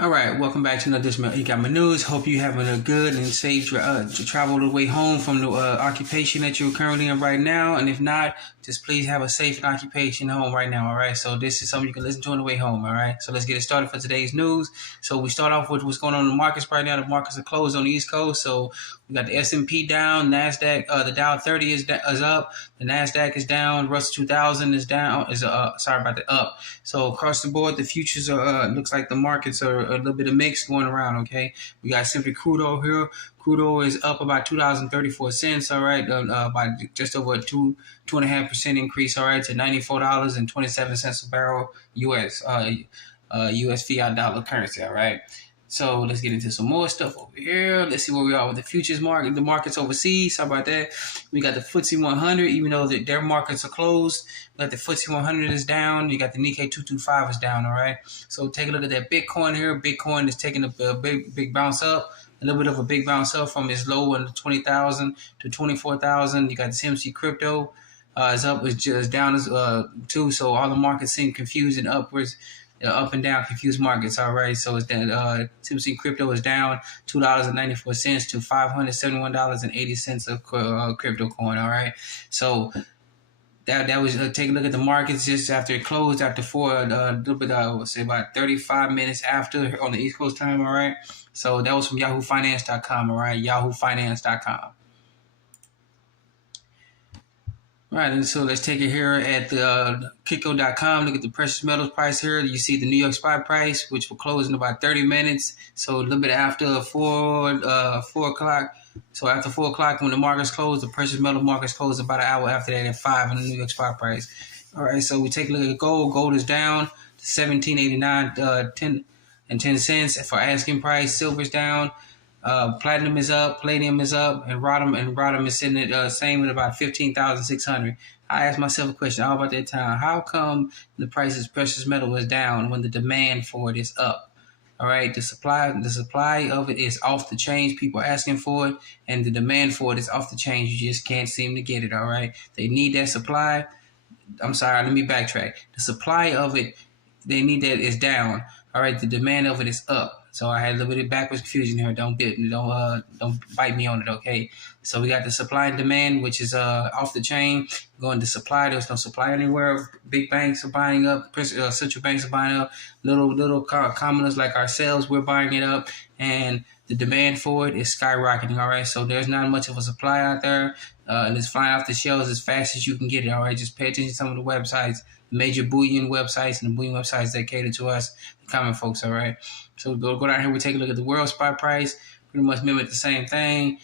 All right, welcome back to another edition of Got My News. Hope you having a good and safe travel all the way home from the occupation that you're currently in right now. And if not, just please have a safe occupation home right now. All right, so this is something you can listen to on the way home. All right, so let's get it started for today's news. So we start off with what's going on in the markets right now. The markets are closed on the East Coast, so we got the S&P down, Nasdaq, the Dow 30 is up, the Nasdaq is down, Russell 2000 is down, up. So across the board, the futures are looks like the markets are a little bit of mix going around. Okay, we got simply crude oil here. Crude oil is up about $2.34. All right, by just over a 2.5% increase. All right, to $94.27 a barrel U.S. U.S. fiat dollar currency. All right. So let's get into some more stuff over here. Let's see where we are with the futures market, the markets overseas. How about that? We got the FTSE 100, even though their markets are closed. We got the FTSE 100 is down. You got the Nikkei 225 is down, all right? So take a look at that Bitcoin here. Bitcoin is taking a big bounce up. A little bit of a big bounce up from its low in 20,000 to 24,000. You got the CMC crypto is up, is just down as too. So all the markets seem confused and upwards. Up and down, confused markets. All right, so it's then CMC crypto is down $2.94 to $571.80 of crypto coin. All right, so that was take a look at the markets just after it closed after a little bit I would say about 35 minutes after on the East Coast time. All right, so that was from YahooFinance.com. All right, YahooFinance.com. All right, and so let's take it here at the Kitco.com. Look at the precious metals price here. You see the New York spot price, which will close in about 30 minutes. So a little bit after 4 o'clock. So after 4 o'clock, when the markets close, the precious metal markets close about an hour after that at 5 in the New York spot price. All right, so we take a look at gold. Gold is down to $17.89 10 cents for asking price. Silver's down. Platinum is up, palladium is up, and rhodium is sitting at same at about 15,600. I asked myself a question all about that time: how come the price of precious metal is down when the demand for it is up? All right, the supply of it is off the chain. People are asking for it, and the demand for it is off the chain. You just can't seem to get it. All right, they need that supply. I'm sorry, let me backtrack. The supply of it, they need that is down. All right, the demand of it is up. So I had a little bit of backwards confusion here. Don't bite me on it, okay? So we got the supply and demand, which is off the chain. Going to supply, there's no supply anywhere. Big banks are buying up. Central banks are buying up. Little commoners like ourselves, we're buying it up, and the demand for it is skyrocketing. All right, so there's not much of a supply out there, and it's flying off the shelves as fast as you can get it. All right, just pay attention to some of the websites, major bullion websites, and the bullion websites that cater to us, the common folks. All right. So go down here, we take a look at the world spot price, pretty much mimic the same thing.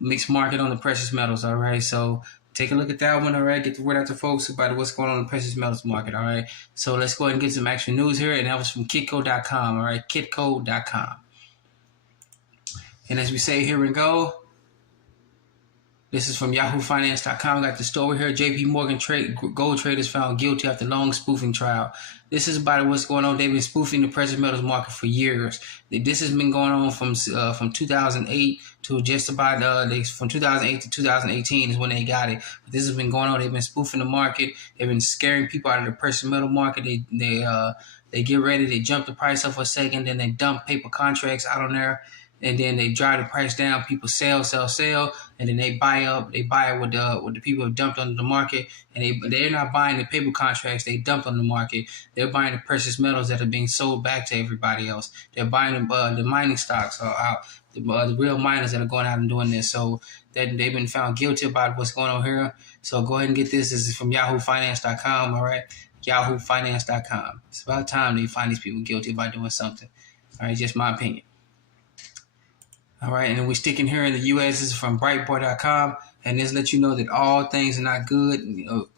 Mixed market on the precious metals, all right? So take a look at that one, all right? Get the word out to folks about what's going on in the precious metals market, all right? So let's go ahead and get some actual news here, and that was from Kitco.com, all right? Kitco.com. And as we say here and go, this is from YahooFinance.com. Got the story here. JPMorgan gold traders found guilty after long spoofing trial. This is about what's going on. They've been spoofing the precious metals market for years. This has been going on from 2008 to just about from 2008 to 2018 is when they got it. But this has been going on. They've been spoofing the market. They've been scaring people out of the precious metal market. They get ready. They jump the price up for a second. Then they dump paper contracts out on there. And then they drive the price down. People sell, and then they buy what the people have dumped onto the market. And they're not buying the paper contracts they dumped on the market. They're buying the precious metals that are being sold back to everybody else. They're buying the mining stocks out, the real miners that are going out and doing this. So that they've been found guilty about what's going on here. So go ahead and get this. This is from YahooFinance.com. All right, YahooFinance.com. It's about time they find these people guilty about doing something. All right, just my opinion. All right, and we're sticking here in the U.S. This is from Breitbart.com, and this lets you know that all things are not good.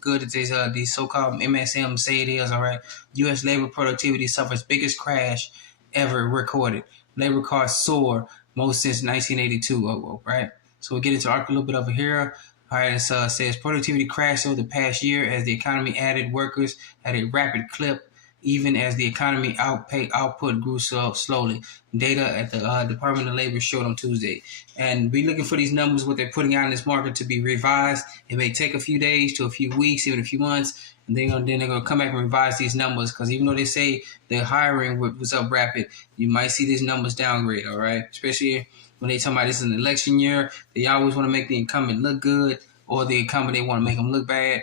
Good as these so-called MSM say it is. All right, U.S. labor productivity suffers biggest crash ever recorded. Labor costs soar most since 1982. Right, so we'll get into a little bit over here. All right, it says productivity crashed over the past year as the economy added workers at a rapid clip. even as the economy output grew slowly. Data at the Department of Labor showed on Tuesday. And be looking for these numbers, what they're putting out in this market, to be revised. It may take a few days to a few weeks, even a few months, and then they're going to come back and revise these numbers, because even though they say their hiring was up rapid, you might see these numbers downgrade, all right? Especially when they talk about this is an election year, they always want to make the incumbent look good, or the incumbent, they want to make them look bad.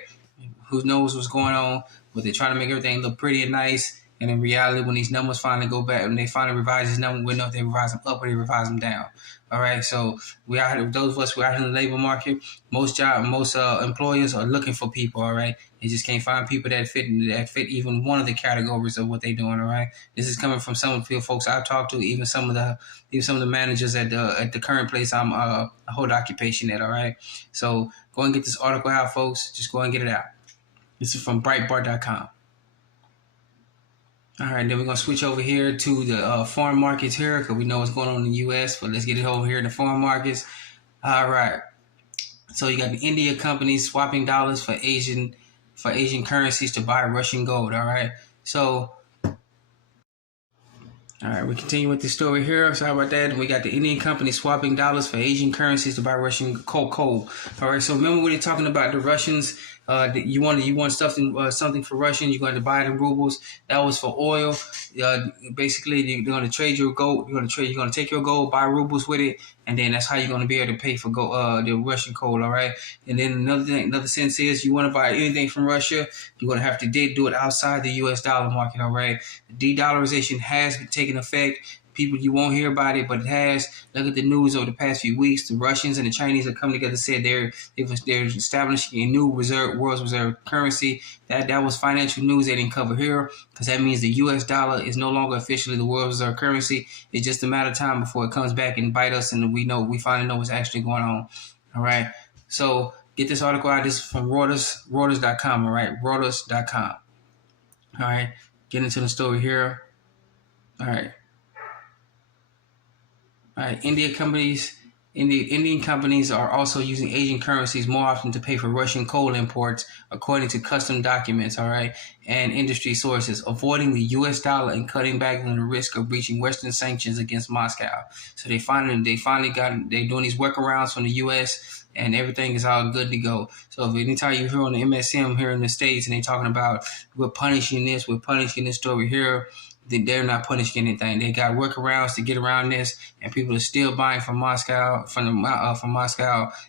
Who knows what's going on, but they're trying to make everything look pretty and nice. And in reality, when these numbers finally go back, when they finally revise these numbers, we know if they revise them up or they revise them down. All right, so we out here, those of us who are out in the labor market, most employers are looking for people. All right, they just can't find people that fit even one of the categories of what they're doing. All right, this is coming from some of the folks I've talked to, even some of the managers at the current place I'm hold occupation at. All right, so go and get this article out, folks. Just go and get it out. This is from Breitbart.com. All right, then we're going to switch over here to the foreign markets here, because we know what's going on in the U.S., but let's get it over here in the foreign markets. All right. So you got the India companies swapping dollars for Asian currencies to buy Russian gold. All right. So, all right, we continue with the story here. Sorry about that. We got the Indian company swapping dollars for Asian currencies to buy Russian coal. All right. So remember when they're talking about the Russians, you want something for Russian, you're going to buy it in rubles. That was for oil. Basically, you're going to trade your gold. You're going to take your gold, buy rubles with it, and then that's how you're going to be able to pay for the Russian coal. All right. And then another sense is you want to buy anything from Russia, you're going to have to do it outside the U.S. dollar market. All right. The de-dollarization has been taking effect. People, you won't hear about it, but it has. Look at the news over the past few weeks. The Russians and the Chinese have come together, said they're establishing a new world's reserve currency. That was financial news they didn't cover here, because that means the U.S. dollar is no longer officially the world's reserve currency. It's just a matter of time before it comes back and bite us, and we finally know what's actually going on. All right. So get this article out. This is from Reuters.com. All right, Reuters.com. All right. Get into the story here. All right. Indian companies are also using Asian currencies more often to pay for Russian coal imports, according to custom documents, all right, and industry sources, avoiding the U.S. dollar and cutting back on the risk of breaching Western sanctions against Moscow. So they're doing these workarounds from the U.S., and everything is all good to go. So if anytime you hear on the MSM here in the States and they're talking about we're punishing this story here, they're not punishing anything. They got workarounds to get around this, and people are still buying from Moscow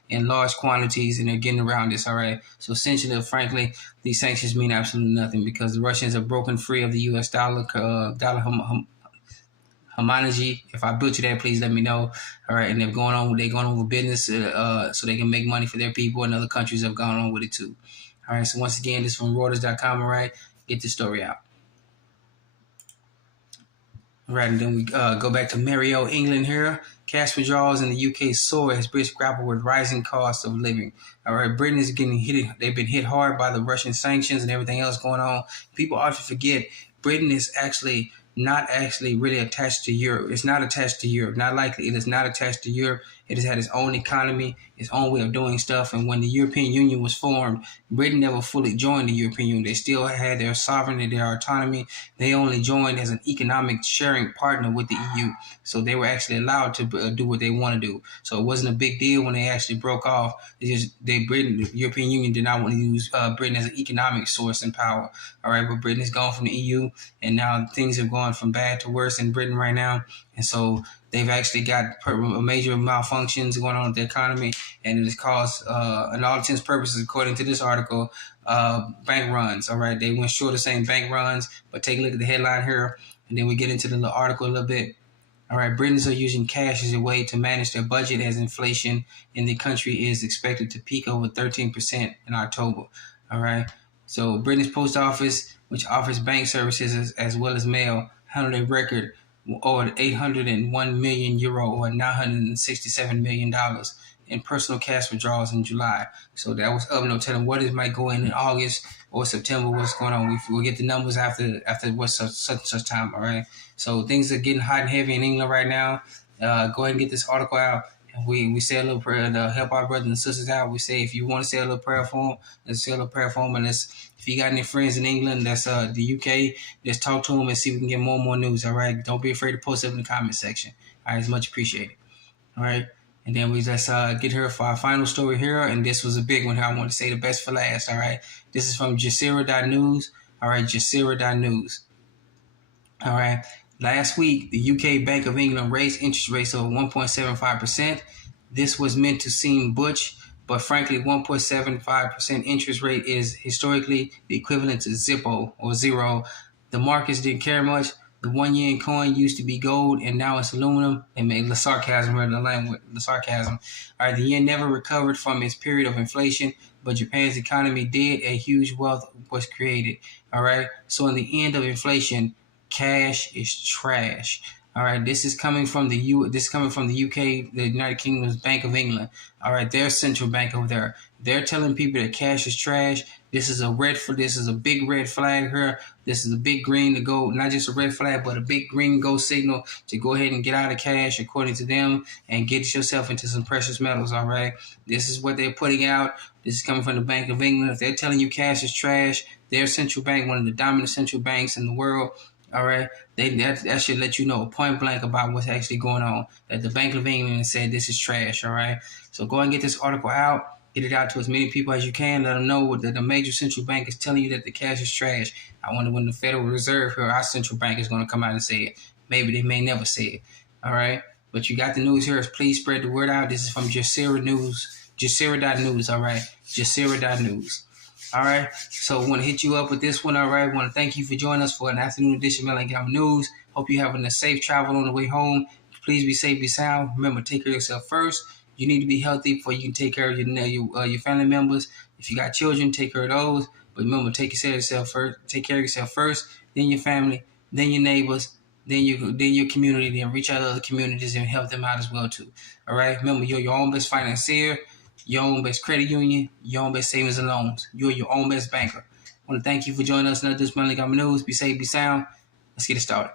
in large quantities, and they're getting around this. All right. So essentially, frankly, these sanctions mean absolutely nothing, because the Russians are broken free of the U.S. dollar homology. If I butcher that, please let me know. All right, and they're going on with business, so they can make money for their people, and other countries have gone on with it too. All right. So once again, this is from Reuters.com. All right, get the story out. Right, and then we go back to Mario, England here. Cash withdrawals in the UK soar as Brits grapple with rising costs of living. All right, Britain is getting hit. They've been hit hard by the Russian sanctions and everything else going on. People often forget Britain is not really attached to Europe. It's not attached to Europe. Not likely. It is not attached to Europe. It has had its own economy, its own way of doing stuff. And when the European Union was formed, Britain never fully joined the European Union. They still had their sovereignty, their autonomy. They only joined as an economic sharing partner with the EU. So they were actually allowed to do what they want to do. So it wasn't a big deal when they actually broke off. The European Union did not want to use Britain as an economic source and power. All right, but Britain has gone from the EU, and now things have gone from bad to worse in Britain right now. And so they've actually got major malfunctions going on with the economy, and it has caused, in all intents and purposes, according to this article, bank runs. All right, they went short of saying bank runs, but take a look at the headline here, and then we get into the article a little bit. All right, Britons are using cash as a way to manage their budget as inflation in the country is expected to peak over 13% in October. All right, so Britain's post office, which offers bank services as well as mail, handled a record over 801 million euro or $967 million in personal cash withdrawals in July. So that was up. No telling what it might go in August or September. What's going on? We'll get the numbers after such time. All right. So things are getting hot and heavy in England right now. Go ahead and get this article out. We say a little prayer to help our brothers and sisters out. We say if you want to say a little prayer for them, let's say a little prayer for them. And if you got any friends in England, that's the UK, let's talk to them and see if we can get more and more news. All right, don't be afraid to post it in the comment section. All right, it's much appreciated. All right, and then we just get here for our final story here, and this was a big one here. I want to say the best for last. All right, this is from Jazeera.news. All right, Jazeera.news. All right. Last week, the UK Bank of England raised interest rates of 1.75%. This was meant to seem butch, but frankly, 1.75% interest rate is historically the equivalent to Zippo or zero. The markets didn't care much. The 1 yen coin used to be gold, and now it's aluminum. And made the sarcasm here, the language, the sarcasm. All right, the yen never recovered from its period of inflation, but Japan's economy did. A huge wealth was created. All right, so in the end of inflation, cash is trash. All right, this is coming from the UK, the United Kingdom's Bank of England. All right, their central bank over there. They're telling people that cash is trash. This is a big red flag here. This is a big green to go, not just a red flag, but a big green go signal to go ahead and get out of cash according to them and get yourself into some precious metals. All right, this is what they're putting out. This is coming from the Bank of England. If they're telling you cash is trash, their central bank, one of the dominant central banks in the world, all right, that should let you know point blank about what's actually going on. That the Bank of England said this is trash. All right, so go and get this article out. Get it out to as many people as you can. Let them know that the major central bank is telling you that the cash is trash. I wonder when the Federal Reserve here, our central bank, is going to come out and say it. Maybe they may never say it. All right, but you got the news here. Please spread the word out. This is from Jazeera News, Jazeera.news. All right, Jazeera.news. All right, so I want to hit you up with this one. All right, I want to thank you for joining us for an afternoon edition of Melon News. Hope you're having a safe travel on the way home. Please be safe, be sound. Remember, take care of yourself first. You need to be healthy before you can take care of your family members. If you got children, take care of those. But remember, take care of yourself first. Take care of yourself first. Then your family. Then your neighbors. Then your community. Then reach out to other communities and help them out as well too. All right. Remember, you're your own best financier, your own best credit union, your own best savings and loans. You're your own best banker. I want to thank you for joining us in this Monthly News. Be safe, be sound. Let's get it started.